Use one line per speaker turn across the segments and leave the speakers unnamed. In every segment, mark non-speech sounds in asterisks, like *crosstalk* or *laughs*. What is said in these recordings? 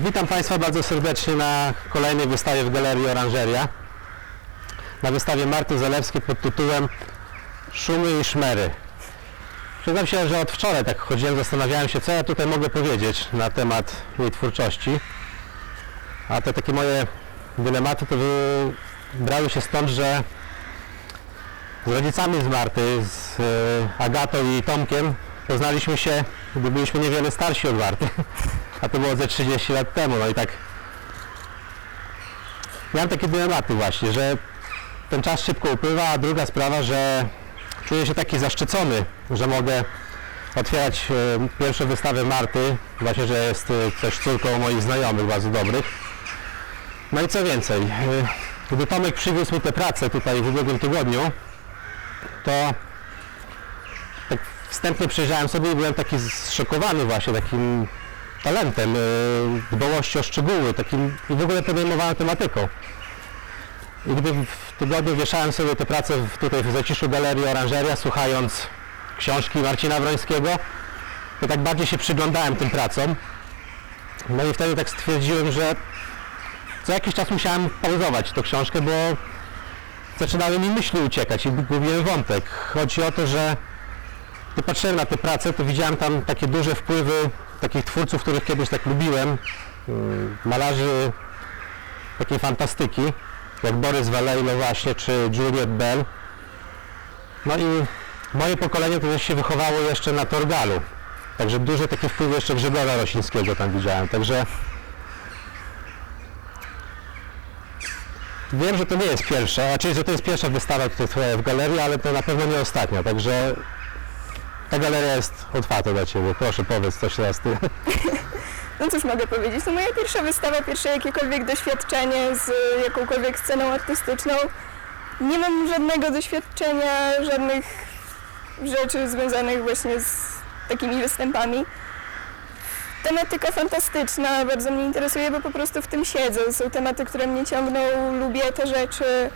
Witam Państwa bardzo serdecznie na kolejnej wystawie w Galerii Oranżeria. Na wystawie Marty Zalewskiej pod tytułem Szumy i szmery. Przyznam się, że od wczoraj tak chodziłem, zastanawiałem się, co ja tutaj mogę powiedzieć na temat jej twórczości. A te takie moje dylematy to brały się stąd, że z rodzicami z Marty, z e, Agatą i Tomkiem poznaliśmy się, gdy byliśmy niewiele starsi od Marty. A to było ze 30 lat temu, no i tak miałem takie dylematy właśnie, że ten czas szybko upływa, a druga sprawa, że czuję się taki zaszczycony, że mogę otwierać e, pierwszą wystawę Marty, właśnie, że jest e, też córką moich znajomych bardzo dobrych. No i co więcej, e, gdy Tomek przywiózł tę pracę tutaj w ubiegłym tygodniu, to tak wstępnie przejrzałem sobie i byłem taki zszokowany właśnie takim talentem, y, dbałością o szczegóły, takim i w ogóle podejmowaną tematyką. I gdy w tygodniu wieszałem sobie tę pracę w, tutaj w zaciszu Galerii Oranżeria, słuchając książki Marcina Wrońskiego, to tak bardziej się przyglądałem tym pracom. No i wtedy tak stwierdziłem, że co jakiś czas musiałem pauzować tę książkę, bo zaczynały mi myśli uciekać i gubiłem wątek. Chodzi o to, że gdy patrzyłem na tę pracę, to widziałem tam takie duże wpływy takich twórców, których kiedyś tak lubiłem, mm, malarzy takiej fantastyki, jak Borys Vallejo właśnie, czy Juliet Bell. No i moje pokolenie to też się wychowało jeszcze na Torgalu. Także duże takie wpływy jeszcze Grzegorza Rosińskiego tam widziałem. Także wiem, że to nie jest pierwsza, znaczy, że to jest pierwsza wystawa, trwa w galerii, ale to na pewno nie ostatnia. Także ta galeria jest otwarta dla Ciebie. Proszę powiedz coś teraz Ty. *laughs*
No cóż mogę powiedzieć, to moja pierwsza wystawa, pierwsze jakiekolwiek doświadczenie z jakąkolwiek sceną artystyczną. Nie mam żadnego doświadczenia, żadnych rzeczy związanych właśnie z takimi występami. Tematyka fantastyczna, bardzo mnie interesuje, bo po prostu w tym siedzę. Są tematy, które mnie ciągną, lubię te rzeczy.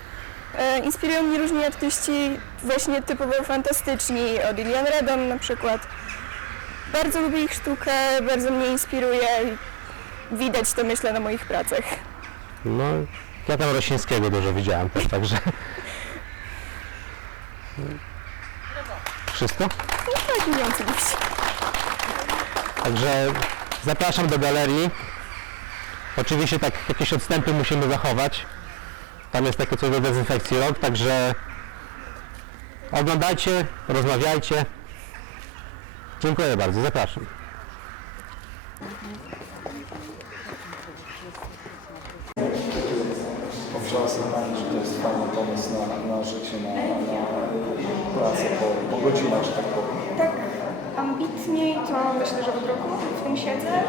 E, inspirują mnie różni artyści właśnie typowo fantastyczni, od Ilian Redon na przykład. Bardzo lubię ich sztukę, bardzo mnie inspiruje i widać to myślę na moich pracach.
No, ja tam Rosińskiego dużo widziałem też, także... Wszystko?
No tak, nie oczywiście.
Także zapraszam do galerii. Oczywiście tak jakieś odstępy musimy zachować. Tam jest takie coś do dezynfekcji rąk, także oglądajcie, rozmawiajcie. Dziękuję bardzo, zapraszam.
Powiedziała sobie Pani, że to jest fajny pomysł na, na życie, na, na pracę po, po godzinach, że tak powiem.
Tak ambitniej to myślę, że od roku w tym siedzę.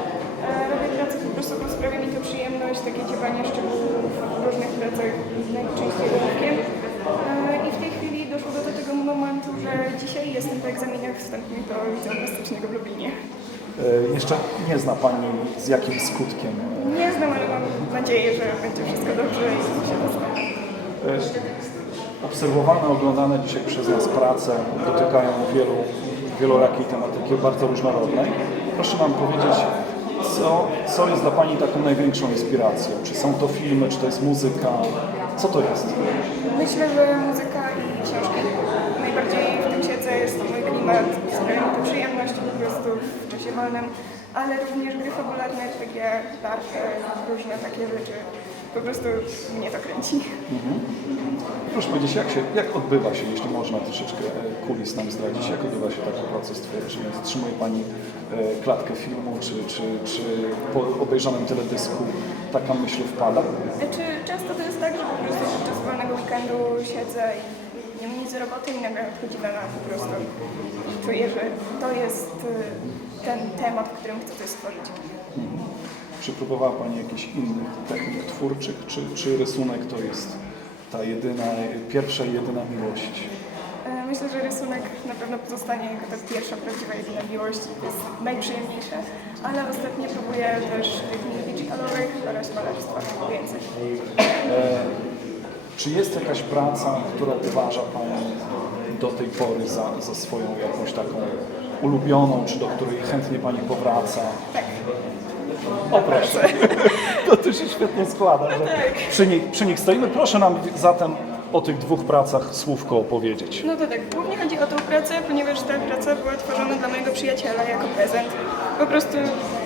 Robię pracę po prostu, bo sprawia mi to przyjemność, takie dziewanie szczegółów w różnych pracach, najczęściej ołówkiem. E, I w tej chwili doszło do tego momentu, że dzisiaj jestem po egzaminach wstępnych do Liceum Plastycznego w Lublinie.
E, Jeszcze nie zna Pani z jakim skutkiem.
Nie znam, ale mam nadzieję, że będzie wszystko dobrze i się dostanę.
E, Obserwowane, oglądane dzisiaj przez nas prace dotykają wielu, wielorakiej tematyki, bardzo różnorodnej. Proszę nam powiedzieć, co, co jest dla Pani taką największą inspiracją? Czy są to filmy, czy to jest muzyka? Co to jest?
Myślę, że muzyka i książki. Najbardziej w tym siedzę, jest to mój klimat, sprawia mi to przyjemność po prostu w czasie wolnym, ale również gry fabularne, RPG, tarcze, różne takie rzeczy. Po prostu mnie to kręci.
Proszę powiedzieć, jak, się, jak odbywa się, jeśli można troszeczkę e, kulis nam zdradzić, jak odbywa się taki proces twórczy? Zatrzymuje Pani e, klatkę filmu, czy, czy, czy po obejrzanym teledysku taka myśl wpada?
Czy często to jest tak, że po prostu podczas wolnego weekendu siedzę i nie mam nic do roboty i nagle odchodzi na po prostu i czuję, że to jest y, ten temat, w którym chcę coś stworzyć.
Czy próbowała Pani jakichś innych technik twórczych, czy, czy rysunek to jest ta jedyna, pierwsza i jedyna miłość?
E, Myślę, że rysunek na pewno pozostanie jako ta pierwsza prawdziwa jedyna miłość to jest najprzyjemniejsze, ale ostatnio próbuję też technik digitalowych oraz malarstwa więcej.
Czy jest jakaś praca, która uważa Pani do tej pory za, za swoją jakąś taką ulubioną, czy do której chętnie Pani powraca?
Tak.
O proszę. *laughs* To tu się świetnie składa, że przy, nich, przy nich stoimy. Proszę nam zatem o tych dwóch pracach słówko opowiedzieć.
No to tak, głównie chodzi o tą pracę, ponieważ ta praca była tworzona dla mojego przyjaciela jako prezent. Po prostu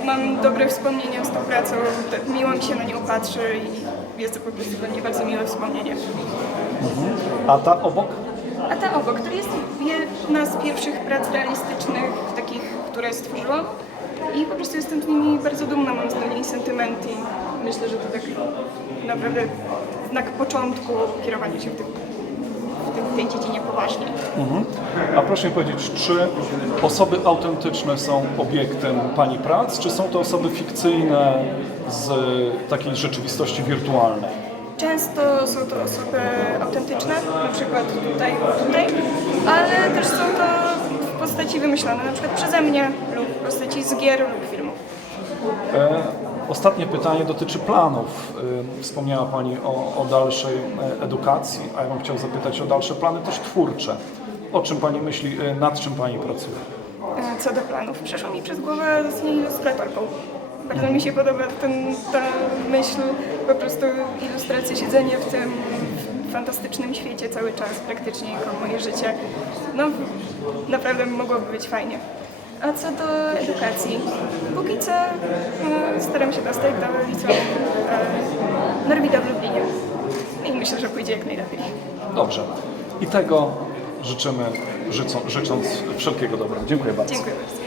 mam dobre wspomnienia z tą pracą, tak miło mi się na nią patrzy i jest to po prostu dla mnie bardzo miłe wspomnienie.
A ta obok?
A ta obok, to jest jedna z pierwszych prac realistycznych, takich, które stworzyłam. I po prostu jestem z nimi bardzo dumna, mam z nimi sentyment i myślę, że to tak naprawdę znak początku kierowania się w, tym, w tym, tej dziedzinie poważnie.
A proszę mi powiedzieć, czy osoby autentyczne są obiektem Pani prac, czy są to osoby fikcyjne z takiej rzeczywistości wirtualnej?
Często są to osoby autentyczne, na przykład tutaj, tutaj, ale też są postaci wymyślone, na przykład przeze mnie lub postaci z gier lub filmów.
E, ostatnie pytanie dotyczy planów. E, wspomniała Pani o, o dalszej e, edukacji, a ja bym chciał zapytać o dalsze plany też twórcze. O czym Pani myśli, nad czym Pani pracuje?
Co do planów, przeszło mi przez głowę zostanie ilustratorką. Bardzo mi się podoba ten, ta myśl, po prostu ilustracja, siedzenie w tym fantastycznym świecie cały czas, praktycznie jako moje życie. No, naprawdę mogłoby być fajnie. A co do edukacji, póki co no, staram się dostać do liceum e, Norwida w Lublinie. I myślę, że pójdzie jak najlepiej.
Dobrze. I tego życzymy, życząc, życząc wszelkiego dobra. Dziękuję bardzo.
Dziękuję bardzo.